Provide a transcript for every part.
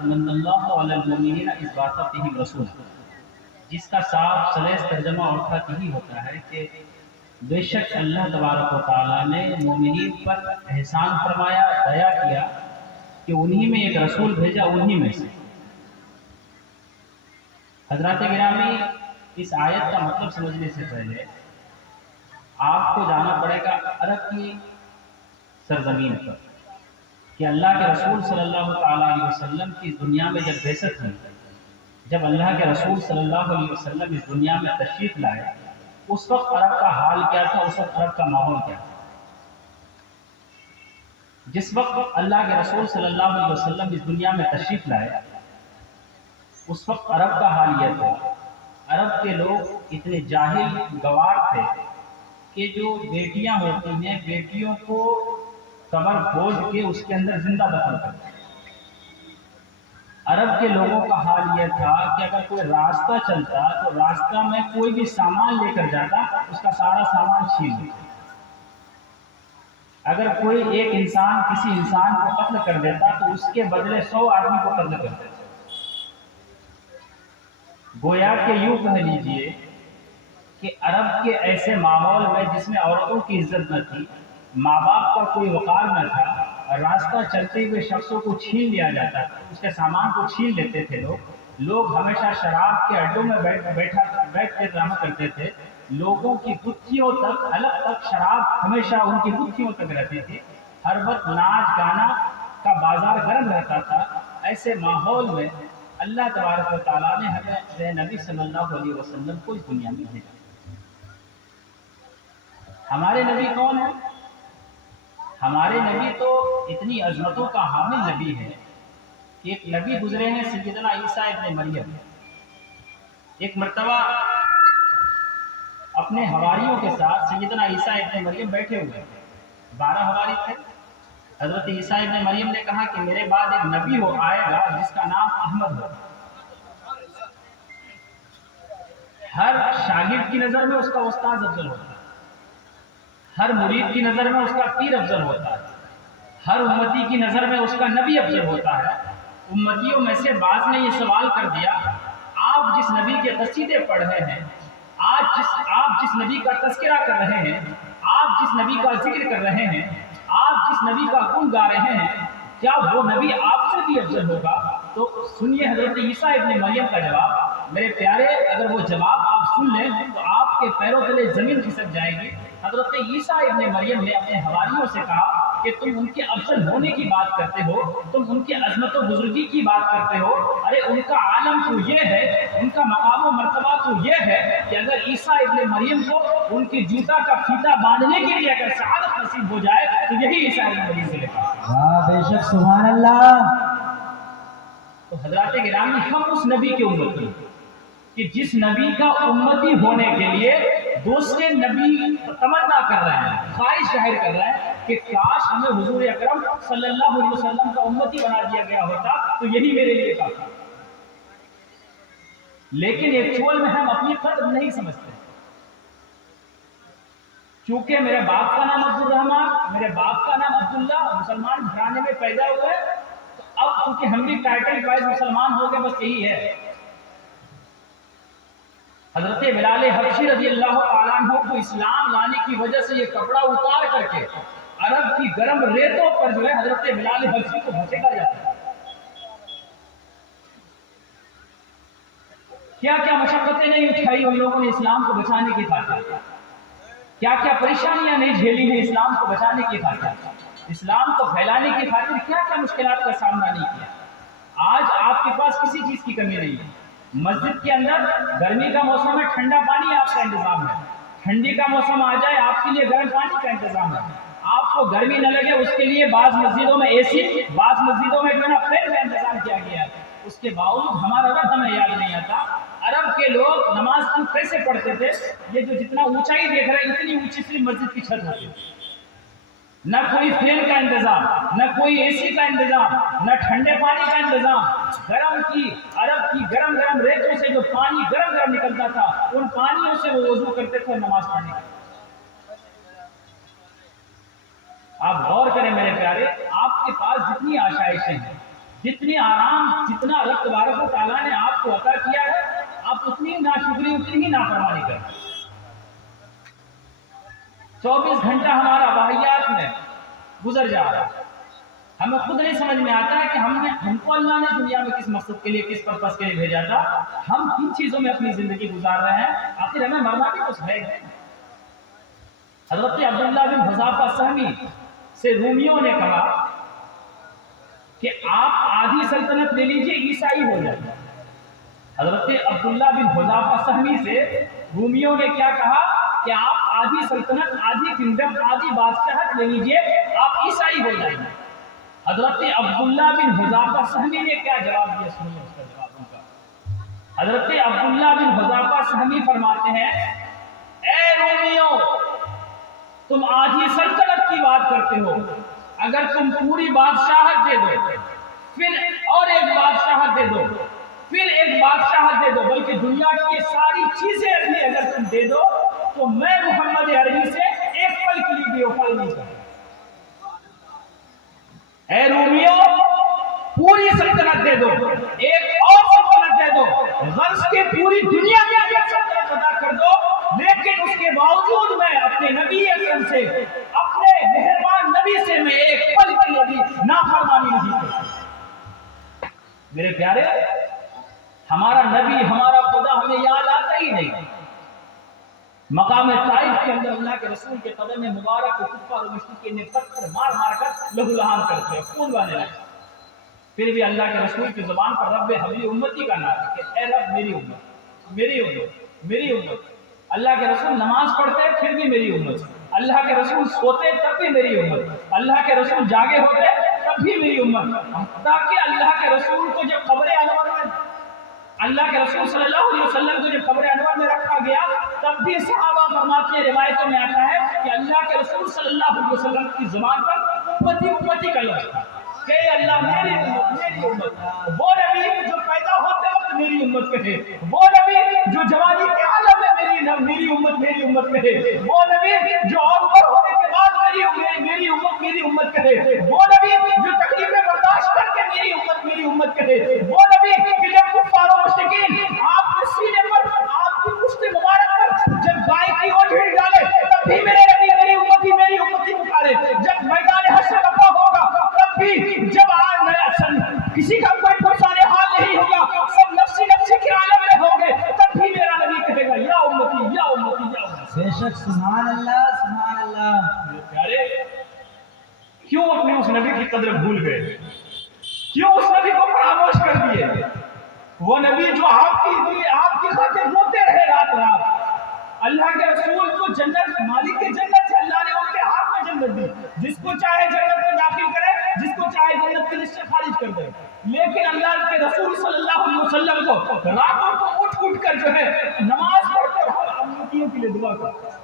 لقد من اللہ علی المؤمنین اذ بعث فیہم رسولا، جس کا صاف سلیس ترجمہ اور خط یہی ہوتا ہے کہ بے شک اللہ تبارک و تعالیٰ نے مومنین پر احسان فرمایا، دیا کیا کہ انہی میں ایک رسول بھیجا، انہی میں سے۔ حضرات گرامی، اس آیت کا مطلب سمجھنے سے پہلے آپ کو جانا پڑے گا عرب کی سرزمین پر، کہ اللہ کے رسول صلی اللہ تعالیٰ علیہ وسلم کی دنیا میں جب بعثت ہوئی، جب اللہ کے رسول صلی اللہ علیہ وسلم اس دنیا میں تشریف لائے، اس وقت عرب کا حال کیا تھا، اس وقت عرب کا ماحول کیا تھا؟ جس وقت اللہ کے رسول صلی اللہ علیہ وسلم اس دنیا میں تشریف لائے، اس وقت عرب کا حال یہ تھا، عرب کے لوگ اتنے جاہل گوار تھے کہ جو بیٹیاں ہوتی ہیں، بیٹیوں کو قبر کھود کے اس کے اندر زندہ دفن کرتے ہیں۔ عرب کے لوگوں کا حال یہ تھا کہ اگر کوئی راستہ چلتا تو راستہ میں کوئی بھی سامان لے کر جاتا، اس کا سارا سامان چھین لیتا۔ اگر کوئی ایک انسان کسی انسان کو قتل کر دیتا تو اس کے بدلے 100 آدمی کو قتل کر دیتا۔ گویا کہ یوں کہہ لیجئے کہ عرب کے ایسے ماحول میں جس میں عورتوں کی عزت نہ تھی، ماں باپ کا کوئی وقار نہ تھا، راستہ چلتے ہوئے شخصوں کو چھین لیا جاتا، اس کے سامان کو چھین لیتے تھے لوگ ہمیشہ شراب کے اڈوں میں بیٹھ کے ڈرامہ کرتے تھے، لوگوں کی گتھیوں تک، حلق تک شراب ہمیشہ ان کی گتھیوں تک رہتی تھی، ہر وقت ناچ گانا کا بازار گرم رہتا تھا۔ ایسے ماحول میں اللہ تبارک و تعالیٰ نے ہمیں نبی صلی اللہ علیہ وسلم کو اس دنیا میں بھیجا۔ ہمارے نبی کون ہیں؟ ہمارے نبی تو اتنی عظمتوں کا حامل نبی ہے کہ ایک نبی گزرے ہیں سیدنا عیسیٰ ابن مریم، ایک مرتبہ اپنے حواریوں کے ساتھ سیدنا عیسیٰ ابن مریم بیٹھے ہوئے، 12 حواری تھے۔ حضرت عیسیٰ ابن مریم نے کہا کہ میرے بعد ایک نبی آئے گا جس کا نام احمد ہو۔ ہر شاگرد کی نظر میں اس کا استاد افضل ہوتا ہے، ہر مرید کی نظر میں اس کا پیر افضل ہوتا ہے، ہر امتی کی نظر میں اس کا نبی افضل ہوتا ہے۔ امتیوں میں سے بعض نے یہ سوال کر دیا، آپ جس نبی کے قصیدے پڑھ رہے ہیں، آپ جس نبی کا تذکرہ کر رہے ہیں، آپ جس نبی کا ذکر کر رہے ہیں، آپ جس نبی کا گن گا رہے ہیں، کیا وہ نبی آپ سے بھی افضل ہوگا؟ تو سنیے حضرت عیسیٰ ابن مریم کا جواب۔ میرے پیارے، اگر وہ جواب آپ سن لیں تو آپ کے پیروں تلے زمین کھسک جائے گی۔ حضرت عیسیٰ ابن مریم نے اپنے حواریوں سے کہا کہ تم ان کے افضل ہونے کی بات کرتے ہو، تم ان کے عظمت و بزرگی کی بات کرتے ہو، ارے ان کا عالم تو یہ ہے، ان کا مقام و مرتبہ تو یہ ہے کہ اگر عیسیٰ ابن مریم کو ان کی جوتا کا فیتا باندھنے کے لیے اگر سعادت نصیب ہو جائے تو یہی عیسیٰ ابن مریم کے لکھا۔ بے شک، سبحان اللہ۔ تو حضرات گرامی، ہم اس نبی کے امتی ہیں کہ جس نبی کا امتی ہونے کے لیے دوسرے نبی تمنا کر رہے ہیں، خواہش ظاہر کر رہے ہیں کہ کاش ہمیں حضور اکرم صلی اللہ علیہ وسلم کا امتی بنا دیا گیا ہوتا تو یہی میرے لیے کافی۔ لیکن ایکچوئل میں ہم اپنی قدر نہیں سمجھتے۔ چونکہ میرے باپ کا نام عبد الرحمن، میرے باپ کا نام عبداللہ، مسلمان گھرانے میں پیدا ہوئے، تو اب چونکہ ہم بھی ٹائٹل وائز مسلمان ہو گئے، بس یہی ہے۔ حضرت بلال حبشی رضی اللہ تعالیٰ عنہ کو اسلام لانے کی وجہ سے یہ کپڑا اتار کر کے عرب کی گرم ریتوں پر جو ہے حضرت بلال حبشی کو گھسیٹا جاتا ہے۔ کیا کیا مشقتیں نہیں اٹھائی ان لوگوں نے اسلام کو بچانے کی خاطر، کیا کیا پریشانیاں نہیں جھیلی ہیں اسلام کو بچانے کی خاطر، اسلام کو پھیلانے کی خاطر کیا کیا مشکلات کا سامنا نہیں کیا۔ آج آپ کے پاس کسی چیز کی کمی نہیں ہے۔ مسجد کے اندر گرمی کا موسم ہے، ٹھنڈا پانی آپ کا انتظام ہے، ٹھنڈی کا موسم آ جائے آپ کے لیے گرم پانی کا انتظام ہے، آپ کو گرمی نہ لگے اس کے لیے بعض مسجدوں میں اے سی، بعض مسجدوں میں جو ہے نا فین کا انتظام کیا گیا ہے۔ اس کے باوجود ہمارا رب ہمیں یاد نہیں آتا۔ عرب کے لوگ نماز کو کیسے پڑھتے تھے؟ یہ جو جتنا اونچائی دیکھ رہے ہیں اتنی اونچی صرف مسجد کی چھت ہوتی ہے، نہ کوئی فین کا انتظام، نہ کوئی اے سی کا انتظام، نہ ٹھنڈے پانی کا انتظام۔ عرب کی گرم گرم ریتوں سے جو پانی گرم گرم نکلتا تھا، ان پانیوں سے وہ وضو کرتے تھے نماز پڑھنے کے۔ آپ غور کریں میرے پیارے، آپ کے پاس جتنی آشائشیں ہیں، جتنی آرام، جتنا رب تبارک و تعالیٰ نے آپ کو عطا کیا ہے، آپ اتنی ناشکری، اتنی ہی نافرمانی کرتے ہیں۔ 24 گھنٹہ ہمارا واہیات میں گزر جا رہا ہے، ہمیں خود نہیں سمجھ میں آتا ہے کہ ہم کو اللہ نے دنیا میں کس مقصد کے لیے، کس پرپس کے لیے بھیجا تھا۔ ہم کن چیزوں میں اپنی زندگی گزار رہے ہیں، آخر ہمیں مرنا بھی کچھ ہے۔ حضرت عبداللہ بن حذافہ سہمی سے رومیوں نے کہا کہ آپ آدھی سلطنت لے لیجئے، عیسائی ہو جائے۔ حضرت عبداللہ بن حذافہ سہمی سے رومیوں نے کیا کہا کہ آپ آدھی سلطنت، آدھی کنگڈم، آدھی بادشاہت لے لیجئے، آپ عیسائی ہو جائیں گے۔ حضرت عبداللہ بن حذافہ سہمی نے کیا جواب دیا، سنیے اس کا جواب ان کا۔ حضرت عبداللہ بن حذافہ سہمی فرماتے ہیں، اے رومیوں، تم آدھی سلطنت کی بات کرتے ہو، اگر تم پوری بادشاہت دے دو، پھر اور ایک بادشاہت دے دو، پھر ایک بادشاہت دے دو، بلکہ دنیا کی ساری چیزیں اپنی اگر تم دے دو، تو میں محمد عربی سے ایک پل کے لیے بھی اوپر نہیں کروں۔ اے رومیوں، پوری سلطنت دے دو، ایک اور سلطنت دے دو، غرض کے پوری دنیا میں ایک سلطنت ادا کر دو، لیکن اس کے باوجود میں اپنے نبی اکرم سے، اپنے مہربان نبی سے میں ایک پل کے لیے بھی نافرمانی نہیں کروں۔ میرے پیارے، ہمارا نبی، ہمارا خدا ہمیں یاد آتا ہی نہیں۔ مقام طائف کے اندر اللہ کے رسول کے قدم مبارک کو کفار و مشرکین نے پتھر مار مار کر لہو لہان کرتے ہیں، خون بہنے لگے۔ پھر بھی اللہ کے رسول کی زبان پر رب حبلی امتی کا نام ہے کہ اے رب میری امت، میری امت، میری امت۔ اللہ کے رسول نماز پڑھتے پھر بھی میری امت، اللہ کے رسول سوتے تب بھی میری امت، اللہ کے رسول جاگے ہوتے تب بھی میری امت۔ تاکہ اللہ کے رسول کو جب قبر انور میں، اللہ کے رسول صلی اللہ علیہ وسلم کو جب قبر انور میں رکھا گیا، تب بھی صحابہ فرماتے ہیں، روایتوں میں آتا ہے کہ اللہ کے رسول صلی اللہ علیہ وسلم کی زبان پر امتی امتی کا لفظ تھا کہ اللہ میری امت، میری امت۔ وہ نبی جو پیدا ہوتے وقت میری امت کہے، وہ نبی جو جوانی کے عالم میں میری امت، میری امت کہے، وہ نبی جو عمر ہونے کے بعد میری امت، میری امت کہے، وہ نبی جو تکلیفیں برداشت کر کے میری امت، میری امت کہے، وہ نبی کہ جب کفار و مشرکین آپ کے سینے پر، آپ کی پشت مبارک پر جب گائے کی اوجھڑی ڈالے، تب بھی میرے نبی میری امتی، میری امتی پکارے۔ جب میدان حشر بپا ہوگا، تب بھی جب کسی کا کوئی پرسان حال نہیں ہوگا، سب نفسی نفسی کے عالم میں ہوں گے، تب بھی میرا نبی کہے گا یا امتی، یا امتی، یا امتی۔ بے شک، سبحان اللہ، سبحان اللہ۔ میرے پیارے، کیوں اپنے اس نبی کی قدر بھول گئے؟ کیوں اس نبی کو فراموش کر دیے؟ وہ نبی جو آپ کی خاطر روتے رہے رات رات۔ اللہ کے رسول کو جنت، مالک کے جنت سے اللہ نے ان کے ہاتھ میں جنت دی، جس کو چاہے جنت میں داخل کرے، جس کو چاہے جنت کے لسٹ سے خارج کر دے۔ لیکن اللہ کے رسول صلی اللہ علیہ وسلم کو راتوں کو اٹھ کر جو ہے نماز پڑھتے اور امتیوں کے لیے دعا کرتے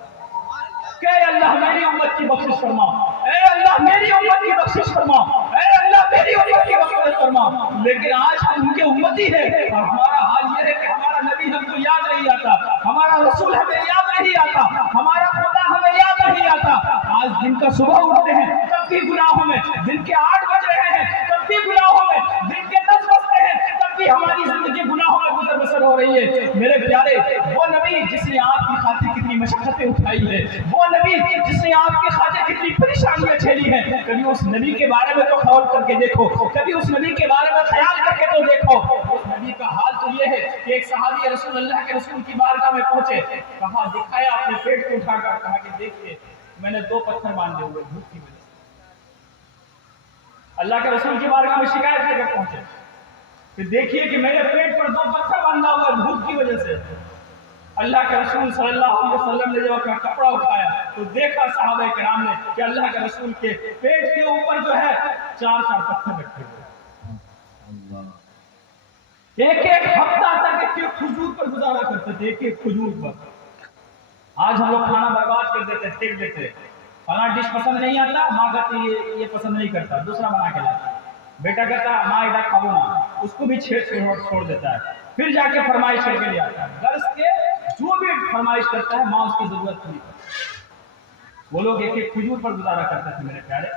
کہ اے اللہ میری امت کی بخشش فرما، اے اللہ میری امت کی بخشش فرما، اے اللہ میری امت کی بخشش فرما۔ لیکن آج ہم ان کے امتی ہیں اور ہمارا حال یہ ہے کہ ہمارا نبی ہم کو یاد نہیں آتا، ہمارا رسول ہمیں یاد نہیں آتا، ہمارا خدا ہمیں یاد نہیں آتا۔ آج دن کا صبح اٹھتے ہیں تب بھی گناہوں میں، دن کے 8 بج رہے ہیں تب بھی گناہوں میں، دن کے 10 بج رہے ہیں تب بھی ہماری زندگی گناہوں میں گزر بسر ہو رہی ہے۔ میرے پیارے، وہ نبی جس نے آپ کی خاطر کتنی مشقتیں اٹھائی ہے، وہ نبی جس نے آپ کے خاطر کتنی پریشانیاں جھیلی ہیں، کبھی اس نبی کے بارے میں تو غور کر کے دیکھو، کبھی اس نبی کے بارے میں خیال کر کے تو دیکھو۔ اس نبی کا حال تو یہ ہے کہ ایک صحابی رسول اللہ کے رسول کی بارگاہ میں پہنچے، کہا، دکھایا اپنے پیٹ کو اٹھا کر، کہا کہ دیکھیے میں نے 2 پتھر باندھے ہوئے بھوک کی وجہ سے۔ اللہ کے رسول کی بارگاہ میں شکایت لے کر پہنچے کہ دیکھیے کہ میرے پیٹ پر 2 پتھر باندھا ہوا ہے بھوک کی وجہ سے۔ اللہ کے رسول صلی اللہ علیہ وسلم نے جب اپنا کپڑا اٹھایا تو دیکھا صحابہ کرام نے کہ اللہ کے رسول کے پیٹ کے اوپر جو ہے 4 پتھر رکھے ہوئے، ایک ہفتہ تک ایک کھجور پر گزارا کرتے تھے، ایک کھجور پر۔ آج ہم لوگ کھانا برباد کر دیتے، پھینک دیتے، فلاں ڈش پسند نہیں آتا، ماں کہتی ہے یہ پسند نہیں کرتا، دوسرا بنا کے لاتا، بیٹا کہتا ماں ایڈا کھاؤ نا، اس کو بھی چھوڑ دیتا ہے، پھر جا کے فرمائش کر کے لے آتا ہے۔ غرض کے جو بھی فرمائش کرتا ہے ماں اس کی ضرورت پوری کرتی ہے۔ وہ لوگ ایک کھجور پر گزارا کرتے تھے۔ میرے پیارے،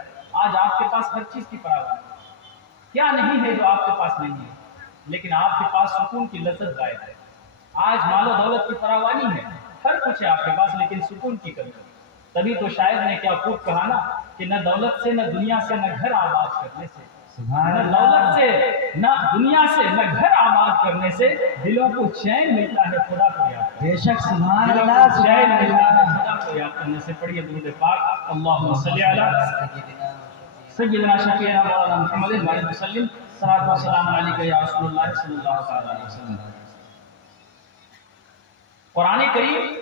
آج آپ کے پاس ہر چیز کی فراوانی ہے، کیا نہیں ہے جو آپ کے پاس نہیں ہے، لیکن آپ کے پاس سکون کی لذت غائب ہے۔ آج مال و دولت کی فراوانی ہے، ہر کچھ ہے آپ کے پاس، لیکن سکون کی کمی ہے۔ تبھی تو شاعر نے کیا خوب کہا نا کہ نہ دولت سے، نہ دنیا سے، نہ گھر آباد کرنے سے، سبحان نہ اللہ، دولت سے، نہ دنیا سے، نہ گھر آباد کرنے سے دلوں کو چین ملتا ہے خدا کو یاد کرنے سے۔ بے شک سبحان دلوں اللہ، کو چین سبحان ملتا ہے اللہ۔ خدا کو یاد کرنے سے۔ پڑھیے درود پاک، اللہم صلی علی سیدنا شفیعنا مولانا محمد وعلی وسلم، صلاۃ و سلام علیک یا رسول اللہ صلی اللہ تعالی علیہ وسلم۔ قرآن کریم،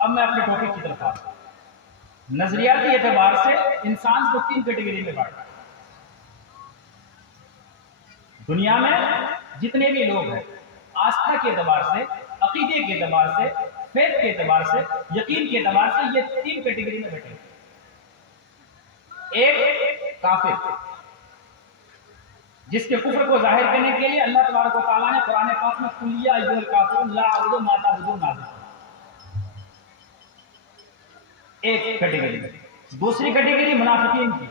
اب میں اپنے ٹاپک کی طرف آتا ہوں۔ نظریاتی اعتبار سے انسان کو 3 کیٹیگری میں بانٹا ہے۔ دنیا میں جتنے بھی لوگ ہیں، آستھا کے اعتبار سے، عقیدے کے اعتبار سے، فیتھ کے اعتبار سے، یقین کے اعتبار سے، یہ 3 کیٹیگری میں بیٹھے ہیں۔ ایک کافر، جس کے کفر کو ظاہر کرنے کے لیے اللہ تبارک و تعالیٰ نے قرآن پاک میں قل یا ایھا الکافرون لا اعبد ما تعبدون نازل کیا۔ ایک کیٹیگری۔ دوسری کیٹیگری منافقین کی۔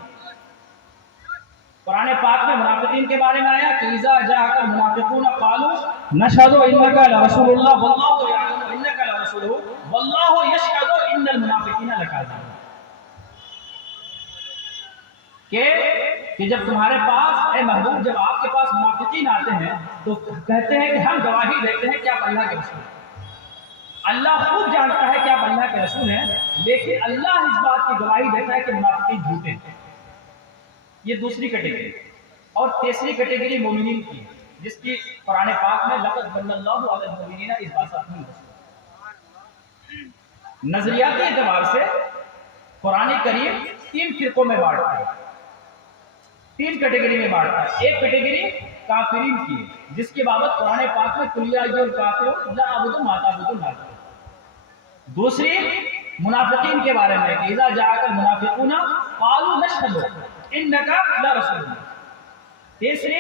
قرآن پاک میں منافقین کے بارے میں آیا کہ اذا جاءک المنافقون قالوا نشهد انک لرسول اللہ واللہ یعلم انک لرسولہ واللہ یشهد ان المنافقین لکاذبون۔ کہ جب تمہارے پاس، اے محبوب، جب آپ کے پاس منافقین آتے ہیں تو کہتے ہیں کہ ہم گواہی دیتے ہیں کہ آپ اللہ کے رسول ہیں۔ اللہ خود جانتا ہے کہ آپ اللہ کے رسول ہیں، لیکن اللہ اس بات کی گواہی دیتا ہے کہ منافقین جھوٹے ہیں۔ یہ دوسری کیٹیگری۔ اور تیسری کیٹیگری مومنین کی، جس کی قرآن پاک میں لقد من اللہ علی المؤمنین اذ بعث فیہم رسولا۔ نظریاتی اعتبار سے قرآن کریم 3 فرقوں میں بانٹتا ہے، 3 کیٹیگری میں بانٹتا ہے۔ ایک کیٹیگری کافرین کی ہے، جس کی بابت قرآن پاک میں قل یا ایھا الکافرون لا اعبد ما تعبدون نازل ہے۔ دوسری منافقین کے بارے میں کہ اذا جاءک المنافقون قالوا نشهد انک لرسول اللہ۔ تیسری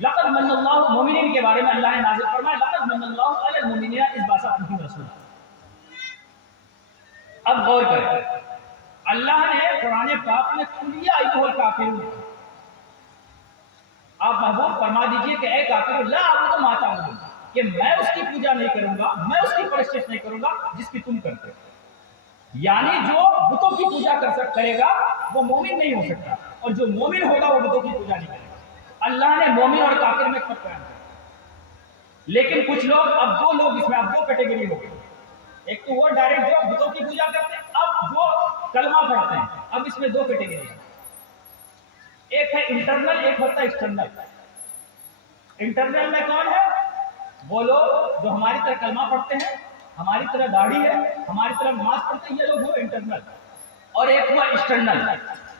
لقد من اللہ، مومنین کے بارے میں اللہ نے نازل فرمایا لقد من اللہ علی المؤمنین اذ بعث فیہم رسولا۔ اب غور کریں، اللہ نے قرآن پاک میں قل یا ایھا الکافرون، آپ محبوب فرما دیجئے کہ اے کافر لا اعبد ما تعبدون، کہ میں اس کی پوجا نہیں کروں گا، میں اس کی پرستش نہیں کروں گا جس کی تم کرتے ہو۔ یعنی جو بتوں کی پوجا کرے گا وہ مومن نہیں ہو سکتا، اور جو مومن ہوگا وہ بتوں کی پوجا نہیں کرے گا۔ اللہ نے مومن اور کافر میں فرق بیان کیا۔ لیکن کچھ لوگ، اب 2 لوگ اس میں، اب 2 کیٹیگری ہو گئی۔ ایک تو وہ ڈائریکٹ جو بتوں کی پوجا کرتے ہیں، اب جو کلمہ پڑھتے ہیں، اب اس میں 2 کیٹیگری ہیں۔ ایک ہے انٹرنل، ایک ہوتا ہے ایکسٹرنل۔ انٹرنل میں کون ہے؟ وہ لوگ جو ہماری طرح کلمہ پڑھتے ہیں، ہماری طرح داڑھی ہے، ہماری طرح نماز پڑھتے ہیں، یہ لوگ ہو انٹرنل۔ اور ایک ہوا ایکسٹرنل۔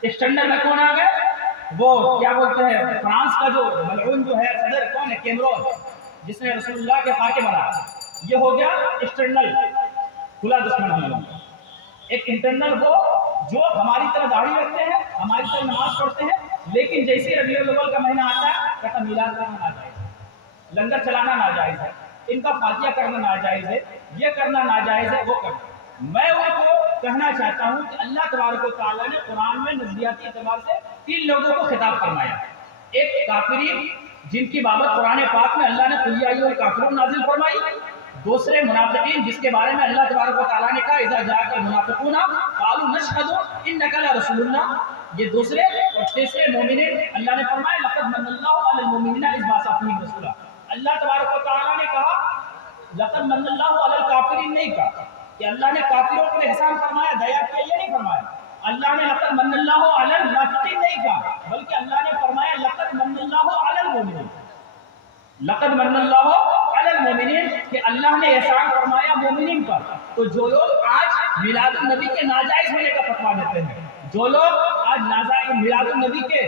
ایکسٹرنل میں کون آ گئے؟ وہ کیا بولتے ہیں، فرانس کا جو ملعون جو ہے صدر کون ہے؟ کیمرون، جس نے رسول اللہ کے خاکے بنایا، یہ ہو گیا ایکسٹرنل، کھلا دشمن ہم لوگ۔ ایک انٹرنل وہ جو ہماری طرح داڑھی رکھتے ہیں، ہماری طرح نماز پڑھتے ہیں، لیکن جیسے ربیع الاول کا مہینہ آتا ہے کہتا میلاد کرنا ناجائز ہے، لنگر چلانا ناجائز ہے، ان کا فاتحہ کرنا ناجائز ہے، یہ کرنا ناجائز ہے، وہ کرنا۔ میں ان کو کہنا چاہتا ہوں کہ اللہ تبارک و تعالیٰ نے قرآن میں نظریاتی اعتبار سے 3 لوگوں کو خطاب فرمایا۔ ایک کافرین، جن کی بابت قرآن پاک میں اللہ نے قل یا ایھا الکافرون نازل فرمائی۔ دوسرے منافقین، جس کے بارے میں اللہ تبارک و تعالیٰ نے کہا اذا جاءک المنافقون قالوا نشهد انک لرسول اللہ، یہ دوسرے۔ اور تیسرے مومنین، اللہ نے فرمایا لقد من اللہ علی المؤمنین اذ بعث فیہم رسولا۔ اللہ تبارک و تعالیٰ نے کہا لقد من اللہ علی الکافرین، نہیں کہا کہ اللہ نے کافروں پر احسان فرمایا، دیا کیا، یہ نہیں فرمایا۔ اللہ نے لقد من اللہ علی المنافقین نہیں کہا، بلکہ اللہ نے فرمایا لقد من اللہ علی المؤمنین، لقد من اللہ علی المؤمنین، کہ اللہ نے احسان فرمایا مومنین پر۔ تو جو لوگ آج میلاد النبی کے ناجائز ہونے کا فتویٰ دیتے ہیں، جو لوگ آج میلاد النبی کے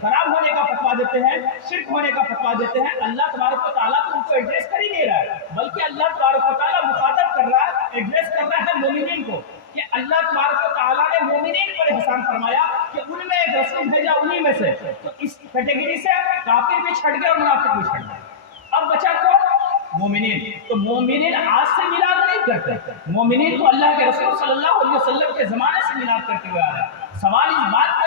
خراب ہونے کا فتویٰ دیتے ہیں، شرک ہونے کا فتویٰ دیتے ہیں، اللہ تبارک و تعالیٰ تو ان کو ایڈریس کر ہی نہیں رہا ہے، بلکہ اللہ تبارک و تعالیٰ مخاطب کر رہا ہے، ایڈریس کر رہا ہے مومنین کو، کہ اللہ تبارک و تعالیٰ نے مومنین پر احسان فرمایا کہ ان میں ایک رسول بھیجا انہی میں سے۔ تو اس کیٹیگری سے کافر بھی چھٹ گئے اور منافق بھی چھٹ گئے۔ اب بچا کون؟ مومنین۔ تو مومنین آج سے میلاد نہیں کرتے، مومنین تو اللہ کے رسول صلی اللہ علیہ وسلم کے زمانے سے میلاد کرتے ہوئے آ رہے ہیں۔ سوال اس بات کا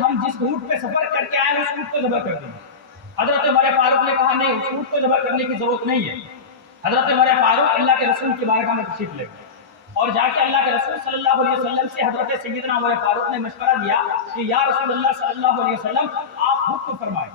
ہم جس روٹ پہ سفر کر کے آئے اس روٹ کو ذبح کر دیں. حضرت عمر فاروق نے کہا نہیں, اس روٹ کو ذبح کرنے کی ضرورت نہیں ہے. حضرت عمر فاروق اللہ کے رسول کی بارگاہ میں تشریف لے گئے اور جا کے اللہ کے رسول صلی اللہ علیہ وسلم سے حضرت سیدنا عمر فاروق نے مشورہ دیا کہ یا رسول اللہ صلی اللہ علیہ وسلم آپ حکم فرمائیں,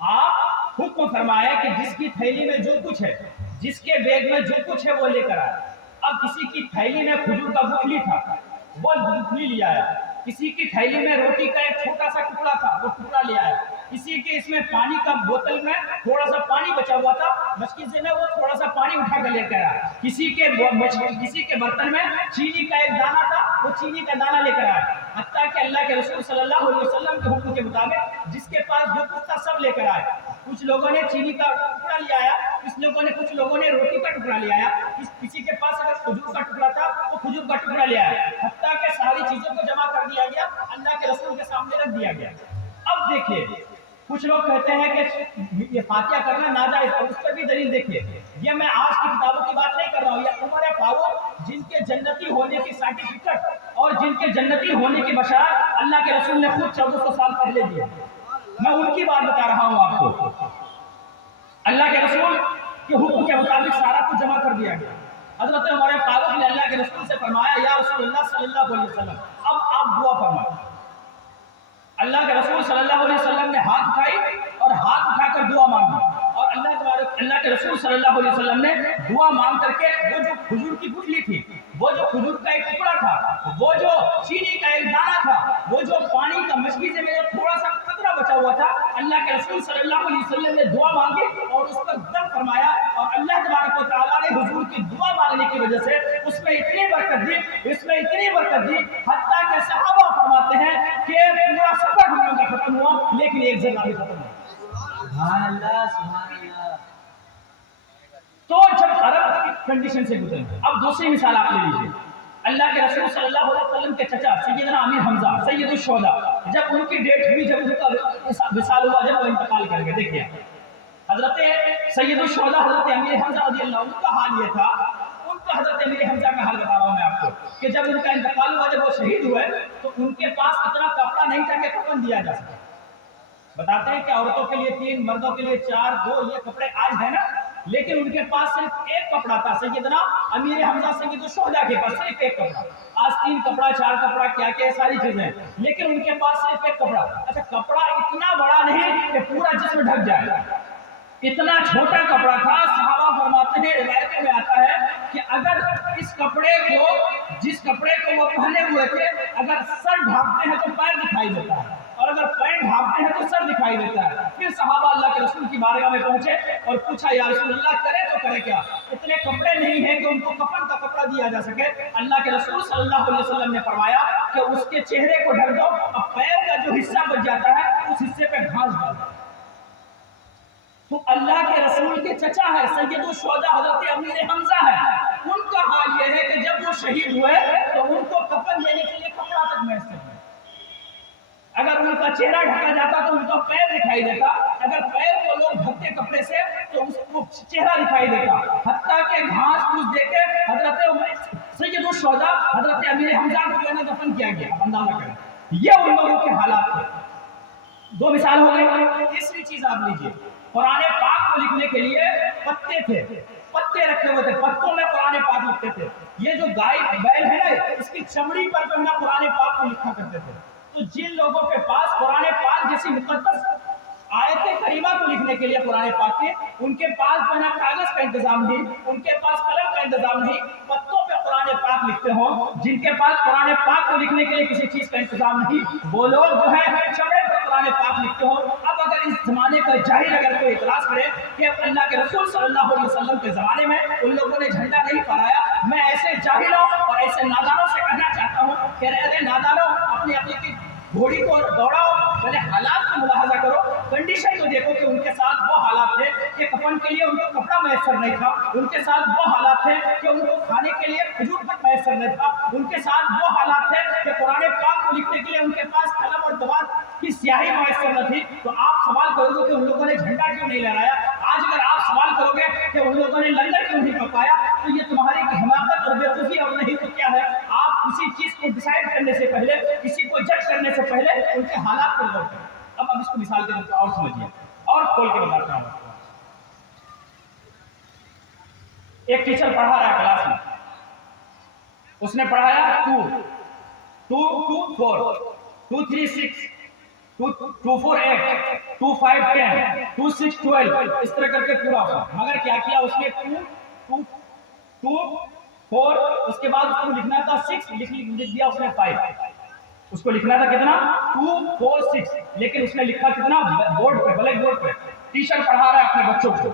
آپ حکم فرمائے کہ جس کی تھیلی میں جو کچھ ہے, جس کے بیگ میں جو کچھ ہے وہ لے کر آئے. اب کسی کی تھیلی میں کھجور کا گٹھلی تھا, وہ گٹھلی لے آیا. کسی کی تھیلی میں روٹی کا ایک چھوٹا سا ٹکڑا تھا, وہ ٹکڑا لے آیا. کسی کے اس میں پانی کا بوتل میں تھوڑا سا پانی بچا ہوا تھا, مشکیزے میں وہ تھوڑا سا پانی اٹھا کر لے کر آیا. کسی کے برتن میں چینی کا ایک دانہ تھا, وہ چینی کا دانہ لے کر آیا. حتیٰ کہ اللہ کے رسول صلی اللہ علیہ وسلم کے حکم کے مطابق جس کے پاس جو کچھ تھا سب لے کر آئے. کچھ لوگوں نے چینی کا ٹکڑا لے آیا, کچھ لوگوں نے روٹی کا ٹکڑا لے آیا, کسی کے پاس اگر کھجور کا ٹکڑا تھا وہ کھجور کا ٹکڑا لے آیا. حتیٰ کہ ساری چیزوں کو جمع کر دیا گیا, اللہ کے رسول کے سامنے رکھ دیا گیا. اب دیکھیے, کچھ لوگ کہتے ہیں کہ یہ فاتحہ کرنا ناجائز ہے, اس پر بھی دلیل دیکھیے. یہ میں آج کی کتابوں کی بات نہیں کر رہا ہوں, یہ عمر فاروق جن کے جنتی ہونے کی سرٹیفکیٹ اور جن کے جنتی ہونے کی بشارت اللہ کے رسول نے خود 1400 سال پہلے دی, میں ان کی بات بتا رہا ہوں آپ کو. اللہ کے رسول کے حکم کے مطابق سارا کچھ جمع کر دیا گیا. حضرت عمر فاروق نے اللہ کے رسول سے فرمایا یا رسول اللہ صلی اللہ علیہ وسلم اب آپ دعا فرمائیں. اللہ کے رسول صلی اللہ علیہ وسلم نے ہاتھ اٹھائی اور ہاتھ اٹھا کر دعا مانگی, اور اللہ کے رسول صلی اللہ علیہ وسلم نے دعا مانگ کر کے وہ جو کھجور کی گٹھلی تھی, وہ جو کھجور کا ایک ٹکڑا تھا, وہ جو چینی کا ایک دانہ تھا, وہ جو پانی کا مشکیزے میں جو تھوڑا سا قطرہ بچا ہوا تھا, اللہ کے رسول صلی اللہ علیہ وسلم نے دعا مانگی اور اس پر دم فرمایا. اور اللہ تبارک و تعالیٰ نے حضور کی دعا مانگنے کی وجہ سے اس میں اتنی برکت دی, حتیٰ کہ صحابہ فرماتے ہیں کہ پورا سفر ہم لوگوں کا ختم ہوا لیکن ایک جگہ بھی ختم ہوا. سبحان اللہ سبحان اللہ. تو جب عرب کی کنڈیشن سے گزرے, اب دوسری مثال آپ لے لیجیے. اللہ کے رسول صلی اللہ علیہ وسلم کے چچا سیدنا امیر حمزہ سید الشہداء, جب ان کی ڈیٹ ہوئی, جب ان کا وصال ہوا, جب وہ انتقال کر گئے, دیکھیے حضرت سید الشہداء حضرت امیر حمزہ رضی اللہ عنہ کا حال یہ تھا, ان کا حضرت امیر حمزہ کا حال بتا رہا ہوں میں آپ کو, کہ جب ان کا انتقال ہوا, جب وہ شہید ہوئے تو ان کے پاس اتنا کپڑا نہیں تھا کہ کفن دیا جا سکے. بتاتے ہیں کہ عورتوں کے لیے 3, مردوں کے لیے 4, 2 یہ کپڑے آج ہیں نا, لیکن ان کے پاس صرف ایک کپڑا تھا. سیدنا امیر حمزہ سید الشہداء کے پاس صرف ایک کپڑا. آج 3 کپڑا 4 کپڑا کیا کیا ساری چیزیں, لیکن ان کے پاس صرف ایک کپڑا. اچھا کپڑا اتنا بڑا نہیں کہ پورا جسم ڈھک جائے, اتنا چھوٹا کپڑا تھا. صحابہ فرماتے ہیں, روایتوں میں آتا ہے کہ اگر اس کپڑے کو, جس کپڑے کو وہ پہنے ہوئے تھے, اگر سر ڈھانپتے ہیں تو پیر دکھائی دیتا ہے, اور اگر پیر ڈھانپتے ہیں تو سر دکھائی دیتا ہے. پھر صحابہ اللہ کے رسول کی بارگاہ میں پہنچے اور پوچھا یا رسول اللہ کرے تو کرے کیا, اتنے کپڑے نہیں ہیں کہ ان کو کفن کا کپڑا دیا جا سکے. اللہ کے رسول صلی اللہ علیہ وسلم نے فرمایا کہ اس کے چہرے کو ڈھک دو, اب پیر کا جو حصہ بچ جاتا ہے اس حصے پہ گھاس ڈال دو. تو اللہ کے رسول کے چچا ہے سید الشہداء حضرت امیر حمزہ ہے, ان کا حال یہ ہے کہ جب وہ شہید ہوئے تو ان کو کفن دینے کے لیے کپڑا تک میسر نہیں. اگر ان کا چہرہ ڈھکا جاتا تو ان کا پیر دکھائی دیتا, اگر پیر کو لوگ ڈھکتے کپڑے سے تو اس کو چہرہ دکھائی دیتا. حتیٰ کہ گھاس پھوس دے کے حضرت سید الشہداء حضرت امیر حمزہ کو جو ہے دفن کیا گیا. اندازہ کریں, یہ ان لوگوں کے حالات تھے. 2 مثال ہو گئی. تیسری چیز آپ لیجیے, قرآن پاک کو لکھنے کے لیے پتے تھے, پتے رکھے ہوئے تھے, پتوں میں قرآن پاک لکھتے تھے. یہ جو گائے بیل ہے نا, اس کی چمڑی پر جو ہے نا قرآن پاک کو لکھا کرتے تھے. تو جن لوگوں کے پاس قرآن پاک جیسی مقدس آیت کریمہ کو لکھنے کے لیے قرآن پاک کے, ان کے پاس جو ہے نا کاغذ کا انتظام نہیں, ان کے پاس قلم کا انتظام نہیں, پتوں پہ قرآن پاک لکھتے ہوں. جن کے پاس قرآن پاک کو لکھنے کے لیے کسی چیز کا انتظام نہیں, وہ لوگ جو ہے چمڑے پہ قرآن پاک لکھتے ہوں. اب اگر اس زمانے کا جاہل اگر کوئی اعتراض کرے کہ اللہ کے رسول صلی اللہ علیہ وسلم کے زمانے میں ان لوگوں نے جھنڈا نہیں پھہرایا, میں ایسے جاہلوں اور ایسے نادانوں سے کہنا چاہتا ہوں کہ رہے نادانوں, اپنی اپنی کی گھوڑی کو دوڑاؤ, پہلے حالات کو ملاحظہ کرو, کنڈیشن کو دیکھو کہ ان کے ساتھ وہ حالات تھے کہ کفن کے لیے ان کو کپڑا میسر نہیں تھا, ان کے ساتھ وہ حالات تھے کہ ان کو کھانے کے لیے کھجور تک میسر نہیں تھا, ان کے ساتھ وہ حالات تھے کہ قرآن پاک کو لکھنے کے لیے ان کے پاس قلم اور دوات کی سیاہی میسر نہ تھی. تو آپ سوال کرو گے کہ ان لوگوں نے جھنڈا کیوں نہیں لہرایا. آج اگر آپ سوال کرو گے کہ ان لوگوں نے لنگر کیوں نہیں پکایا, تو یہ تمہاری حماقت اور بیوقوفی اور نہیں تو کیا ہے. آپ کسی چیز کو ڈیسائیڈ کرنے سے پہلے, کسی کو جج کرنے سے سے پہلے ان کے حالات کو غور کریں. اب اس کو مثال کے طور پر اور سمجھیے اور کھول کے بتاتا ہوں. ایک ٹیچر پڑھا رہا ہے کلاس میں. اس نے پڑھایا 2 2 2 4 2 3 6 2 4 8 2 5 10 2 6 12 اس طرح کر کے پورا ہوا. مگر کیا کیا اس نے 2 2 4 اس کے بعد اس کو لکھنا تھا 6 لکھ دیا اس نے 5. اس کو لکھنا تھا کتنا 2 4 6 لیکن اس نے لکھا کتنا بورڈ پہ بلیک بورڈ پہ. ٹیچر پڑھا رہا ہے اپنے بچوں کو.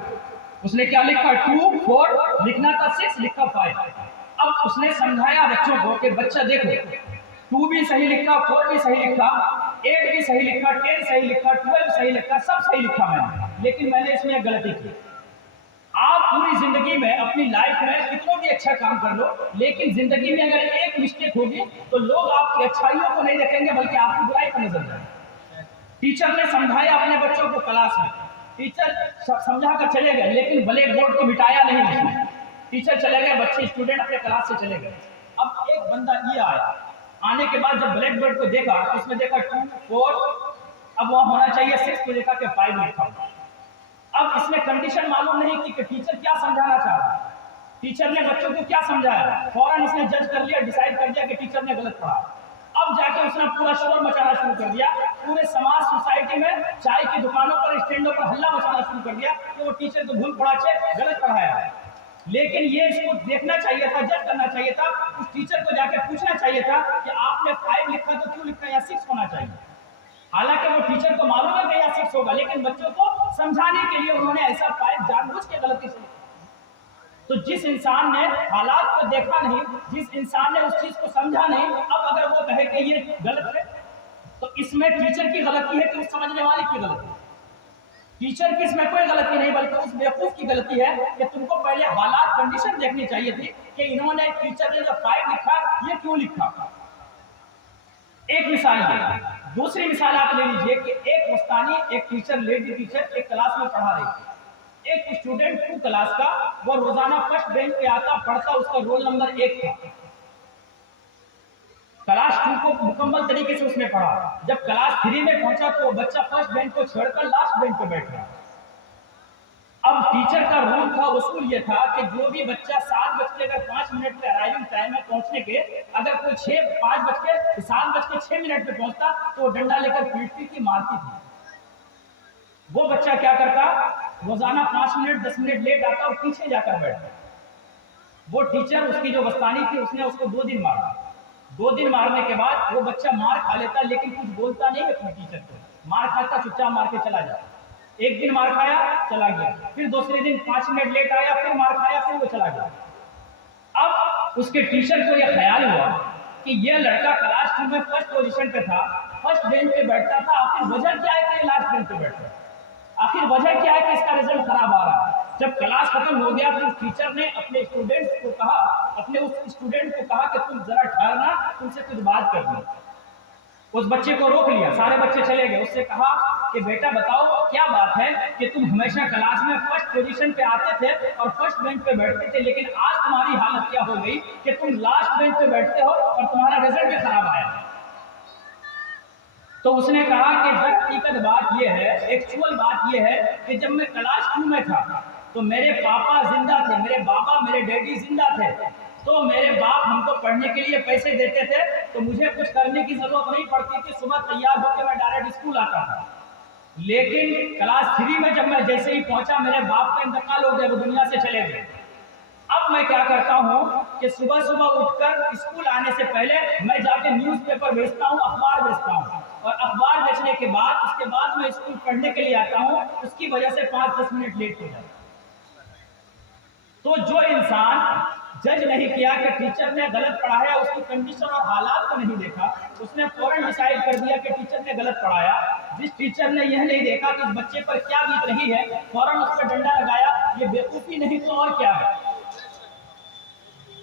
اس نے کیا لکھا 2 4 لکھنا تھا 6 لکھا 5. اب اس نے سمجھایا بچوں کو کہ بچہ دیکھو 2 بھی صحیح لکھا 4 بھی صحیح لکھا 8 بھی صحیح لکھا 10 صحیح لکھا 12 صحیح لکھا سب صحیح لکھا میں نے, لیکن میں نے اس میں ایک غلطی کی. آپ پوری زندگی میں اپنی لائف میں کتنا بھی اچھا کام کر لو لیکن زندگی میں اگر ایک مسٹیک ہوگی تو لوگ آپ کی اچھائیوں کو نہیں دیکھیں گے بلکہ آپ کی برائی کو نظر دیں گے. ٹیچر نے سمجھایا اپنے بچوں کو کلاس میں. ٹیچر سمجھا کر چلے گئے لیکن بلیک بورڈ کو مٹایا نہیں. ٹیچر چلے گئے بچے اسٹوڈنٹ اپنے کلاس سے چلے گئے. اب ایک بندہ یہ آیا. آنے کے بعد جب بلیک بورڈ کو دیکھا اس میں دیکھا 2 4 اب وہاں ہونا چاہیے 6 کو دیکھا کہ 5 لکھا. اب اس نے کنڈیشن معلوم نہیں کی کہ ٹیچر کیا سمجھانا چاہ رہا ہے. ٹیچر نے بچوں کو کیا سمجھایا فوراً اس نے جج کر لیا ڈیسائیڈ کر دیا کہ ٹیچر نے غلط پڑھا. اب جا کے اس نے پورا شور مچانا شروع کر دیا. پورے سماج سوسائٹی میں چائے کی دکانوں پر اسٹینڈوں پر ہلہ مچانا شروع کر دیا کہ وہ ٹیچر کو بھول پڑھا غلط پڑھایا ہے. لیکن یہ اس کو دیکھنا چاہیے تھا جج کرنا چاہیے تھا. اس ٹیچر کو جا کے پوچھنا چاہیے تھا کہ آپ نے 5 لکھا تو کیوں لکھا یا 6 ہونا چاہیے. حالانکہ وہ ٹیچر کو معلوم ہے کہ یا 6 ہوگا لیکن بچوں کو سمجھانے کے لیے انہوں نے ایسا 5 جان بوجھ کے غلطی سے. تو جس انسان نے حالات کو دیکھا نہیں جس انسان نے اس چیز کو سمجھا نہیں اب اگر وہ کہے کہ یہ غلط ہے تو اس میں ٹیچر کی غلطی ہے کہ اس سمجھنے والے کی غلطی ہے. ٹیچر کی اس میں کوئی غلطی نہیں بلکہ اس بیوقوف کی غلطی ہے کہ تم کو پہلے حالات کنڈیشن دیکھنی چاہیے تھی کہ انہوں نے ٹیچر نے جو 5 لکھا یہ کیوں لکھا. ایک مثال ہے. دوسری مثال آپ لے لیجئے کہ ایک مستانی ایک ٹیچر لیڈی ٹیچر ایک کلاس میں پڑھا رہی تھی. ایک اسٹوڈنٹ 2 کلاس کا وہ روزانہ فرسٹ بینچ پہ آتا پڑھتا اس کا رول نمبر 1 تھا. کلاس 2 کو مکمل طریقے سے اس نے پڑھا. جب کلاس 3 میں پہنچا تو وہ بچہ فرسٹ بینچ کو چھوڑ کر لاسٹ بینچ پہ بیٹھ گیا. اب ٹیچر کا رول تھا اصول یہ تھا کہ جو بھی بچہ 7:05 پہ ارائیونگ ٹائم ہے پہنچنے کے اگر کوئی 7:06 پہ پہنچتا تو وہ ڈنڈا لے کر پیٹتی تھی مارتی تھی. وہ بچہ کیا کرتا روزانہ 5 منٹ 10 منٹ لیٹ آتا اور پیچھے جا کر بیٹھتا. وہ ٹیچر اس کی جو وستانی تھی اس نے اس کو 2 دن مارا. 2 دن مارنے کے بعد وہ بچہ مار کھا لیتا لیکن کچھ بولتا نہیں اپنے ٹیچر کو. مار کھاتا چپچاپ مار کے چلا جاتا. ایک دن مار کھایا چلا گیا. پھر دوسرے دن 5 منٹ لیٹ آیا پھر مار کھایا پھر وہ چلا گیا. اب اس کے ٹیچر کو یہ خیال ہوا کہ یہ لڑکا کلاس 2 میں فرسٹ پوزیشن پہ تھا فرسٹ بینچ پہ بیٹھتا تھا آخر وجہ کیا ہے کہ یہ لاسٹ بینچ پہ بیٹھتا ہے. آخر وجہ کیا ہے کہ اس کا رزلٹ خراب آ رہا ہے. جب کلاس ختم ہو گیا تو ٹیچر نے اپنے اسٹوڈنٹ کو کہا کہ تم ذرا ٹھہرنا تم سے کچھ بات کرنی. اس بچے کو روک لیا. سارے بچے چلے گئے. اس سے کہا کہ بیٹا بتاؤ کیا بات ہے کہ تم ہمیشہ کلاس میں فرسٹ پوزیشن پہ آتے تھے اور فرسٹ بینچ پہ بیٹھتے تھے لیکن آج تمہاری حالت کیا ہو گئی کہ تم لاسٹ بینچ پہ بیٹھتے ہو اور تمہارا رزلٹ بھی خراب آیا. تو اس نے کہا کہ حقیقت بات یہ ہے ایکچوئل بات یہ ہے کہ جب میں کلاس 2 میں تھا تو میرے پاپا زندہ تھے میرے بابا میرے ڈیڈی زندہ تھے تو میرے باپ ہم کو پڑھنے کے لیے پیسے دیتے تھے تو مجھے کچھ کرنے کی ضرورت نہیں پڑتی تھی. صبح تیار ہو کے میں ڈائریکٹ اسکول آتا تھا. لیکن کلاس 3 میں جب میں جیسے ہی پہنچا میرے باپ کا انتقال ہو گیا وہ دنیا سے چلے گئے. اب میں کیا کرتا ہوں کہ صبح اٹھ کر اسکول آنے سے پہلے میں جا کے نیوز پیپر بھیجتا ہوں اخبار بھیجتا ہوں اور اخبار بیچنے کے بعد اس کے بعد میں اسکول پڑھنے کے لیے آتا ہوں. اس کی وجہ سے 5-10 منٹ لیٹ ہو جاتا. تو جو انسان جج نہیں کیا کہ ٹیچر نے غلط پڑھایا اس کی کنڈیشن اور حالات کو نہیں دیکھا اس نے فوراً ڈیسائیڈ کر دیا کہ ٹیچر نے غلط پڑھایا. جس ٹیچر نے یہ نہیں دیکھا کہ اس بچے پر کیا بیت رہی ہے فوراً اس پہ ڈنڈا لگایا. یہ بیوقوفی نہیں تو اور کیا ہے.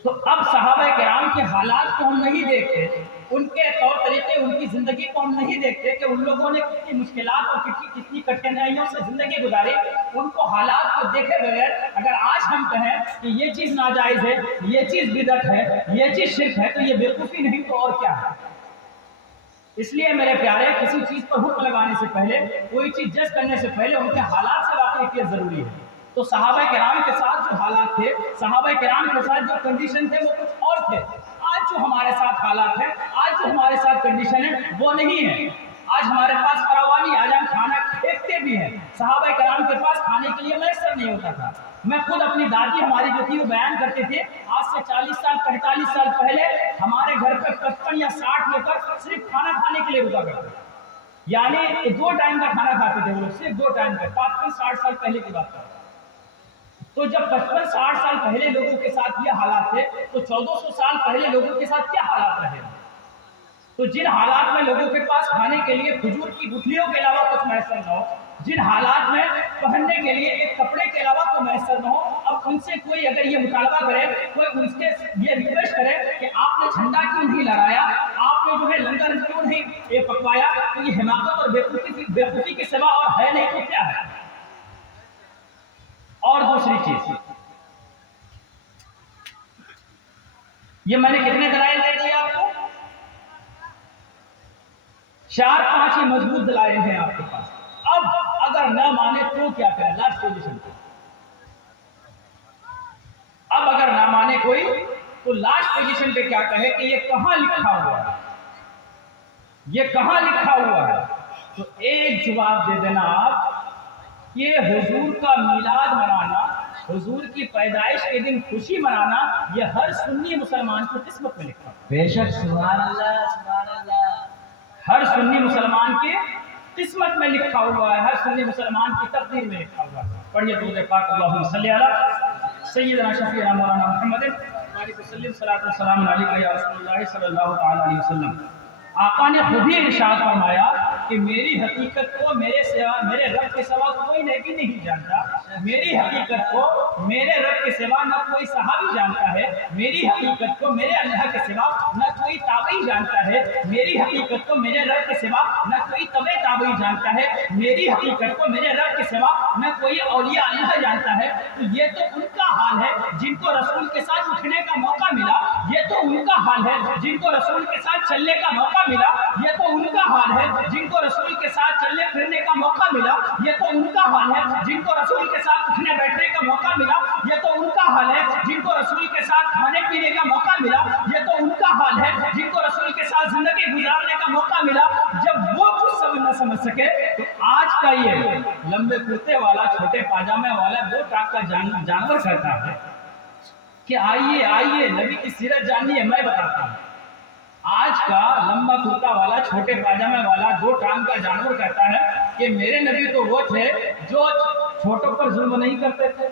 تو اب صحابہ کرام کے حالات کو ہم نہیں دیکھتے ان کے طور طریقے ان کی زندگی کو ہم نہیں دیکھتے کہ ان لوگوں نے کتنی مشکلات اور کتنی کٹھنائیوں سے زندگی گزاری. ان کو حالات کو دیکھے بغیر اگر آج ہم کہیں کہ یہ چیز ناجائز ہے یہ چیز بدعت ہے یہ چیز شرک ہے تو یہ بیوقوفی نہیں تو اور کیا ہے. اس لیے میرے پیارے کسی چیز پر حکم لگانے سے پہلے، کوئی چیز جج کرنے سے پہلے ان کے حالات سے واقفیت ضروری ہے۔ تو صحابہ کرام کے ساتھ جو حالات تھے، صحابہ کرام کے ساتھ جو کنڈیشن تھے وہ کچھ اور تھے۔ آج جو ہمارے ساتھ حالات ہیں، آج جو ہمارے ساتھ کنڈیشن ہے وہ نہیں ہے۔ آج ہمارے پاس فراوانی، آج ہم کھانا کھیتے بھی ہیں، صحابہ کرام کے پاس کھانے کے لیے میسر نہیں ہوتا تھا۔ میں خود اپنی دادی ہماری جو تھی وہ بیان کرتے تھے، آج سے 40 سال 45 سال پہلے ہمارے گھر پہ 55 یا 60 لوگ صرف کھانا کھانے کے لیے رکا کرتے تھے، یعنی 2 ٹائم کا کھانا کھاتے تھے وہ لوگ، صرف 2 ٹائم کا۔ 55-60 سال پہلے کی بات کرتے ہیں۔ تو جب 55-60 سال پہلے لوگوں کے ساتھ یہ حالات تھے، تو 1400 سال پہلے لوگوں کے ساتھ کیا حالات رہے؟ تو جن حالات میں لوگوں کے پاس کھانے کے لیے کھجور کی گٹھلیوں کے علاوہ کچھ میسر نہ ہو، جن حالات میں پہننے کے لیے ایک کپڑے کے علاوہ کوئی میسر نہ ہو، اب ان سے کوئی اگر یہ مطالبہ کرے، کوئی ان سے یہ ریکویسٹ کرے کہ آپ نے جھنڈا کیوں نہیں لہرایا، آپ نے جو ہے لنگر کیوں نہیں یہ پکوایا، تو یہ حماقت اور بیوقوفی کے سوا اور ہے نہیں تو کیا ہے؟ اور دوسری چیز، یہ میں نے کتنے دلائل دے دیے آپ کو؟ 4-5 ہی مضبوط دلائل ہیں آپ کے پاس۔ اب اگر نہ مانے تو کیا کریں؟ لاسٹ پوزیشن پہ اب اگر نہ مانے کوئی تو لاسٹ پوزیشن پہ کیا کہے کہ یہ کہاں لکھا ہوا ہے، یہ کہاں لکھا ہوا ہے؟ تو ایک جواب دے دینا آپ، یہ حضور کا میلاد منانا، حضور کی پیدائش کے دن خوشی منانا، یہ ہر سنی مسلمان کی قسمت میں لکھا ہے۔ بے شک، سبحان اللہ، سبحان اللہ۔ ہر سنی مسلمان کی قسمت میں لکھا ہوا ہے، ہر سنی مسلمان کی تقدیر میں لکھا ہوا ہے۔ پڑھیے درود پاک، اللہم صلی علی سیدنا شفیعنا مولانا محمد وعلیہ وسلم، صلاۃ والسلام علیک یا رسول اللہ صلی اللہ تعالی علیہ وسلم۔ آقا نے خود ہی ارشاد فرمایا کہ میری حقیقت کو میرے رب کے سوا کوئی نبی نہیں جانتا، میری حقیقت کو میرے رب کے سوا نہ کوئی صحابی جانتا ہے، میری حقیقت کو میرے اللہ کے سوا نہ کوئی تابعی جانتا ہے، میری حقیقت کو میرے رب کے سوا نہ کوئی تبع تابعی جانتا ہے، میری حقیقت کو میرے رب کے سوا نہ کوئی اولیاء اللہ جانتا ہے۔ تو یہ تو ان کا حال ہے جن کو رسول کے ساتھ اٹھنے کا موقع ملا، یہ تو ان کا حال ہے جن کو رسول کے ساتھ چلنے کا موقع ملا، یہ تو ان کا حال ہے جن کو رسول کے ساتھ چلنے پھرنے کا موقع ملا، یہ تو ان کا حال ہے جن کو رسول کے ساتھ اٹھنے بیٹھنے کا موقع ملا، یہ تو ان کا حال ہے جن کو رسول کے ساتھ کھانے پینے کا موقع ملا، یہ تو ان کا حال ہے جن کو رسول کے ساتھ زندگی گزارنے کا موقع ملا۔ جب وہ کچھ نہ سمجھ سکے تو آج کا یہ لمبے کرتے والا چھوٹے پاجامے والا 2 ٹانگ کا جانور کہتا ہے کہ آئیے آئیے نبی کی سیرت جاننی ہے، میں بتاتا ہوں۔ آج کا لمبا کرتا والا چھوٹے پاجامے والا 2 ٹانگ کا جانور کہتا ہے کہ میرے نبی تو وہ تھے جو چھوٹوں پر ظلم نہیں کرتے تھے،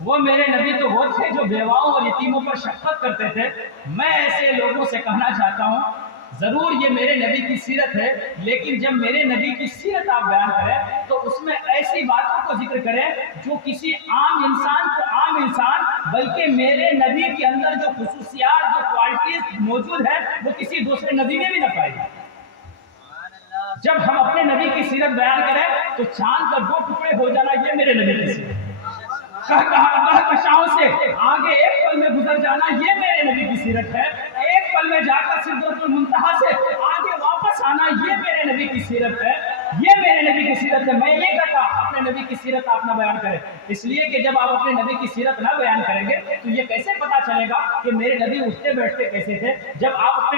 وہ میرے نبی تو وہ تھے جو بیواؤں اور یتیموں پر شفقت کرتے تھے۔ میں ایسے لوگوں سے کہنا چاہتا ہوں، ضرور یہ میرے نبی کی سیرت ہے، لیکن جب میرے نبی کی سیرت آپ بیان کریں تو اس میں ایسی باتوں کو ذکر کریں جو کسی عام انسان بلکہ میرے نبی کے اندر جو خصوصیات، جو کوالٹیز موجود ہیں وہ کسی دوسرے نبی میں بھی نہ پائی جائے۔ جب ہم اپنے نبی کی سیرت بیان کریں تو چاند کا 2 ٹکڑے ہو جانا یہ میرے نبی کی سیرت ہے، کہکشاؤں سے آگے ایک پل میں گزر جانا یہ میرے نبی کی سیرت ہے، ایک پل میں جا کر سدرۃ المنتہا سے آگے واپس آنا یہ میرے نبی کی سیرت ہے، یہ میرے نبی کی سیرت ہے۔ میں یہ کہتا اپنے نبی کی سیرت آپ نہ بیان کریں، اس لیے کہ جب آپ اپنے نبی کی سیرت نہ بیان کریں گے تو یہ کیسے پتا چلے گا کہ میرے نبی اٹھتے بیٹھتے کیسے تھے؟ جب آپ اپنے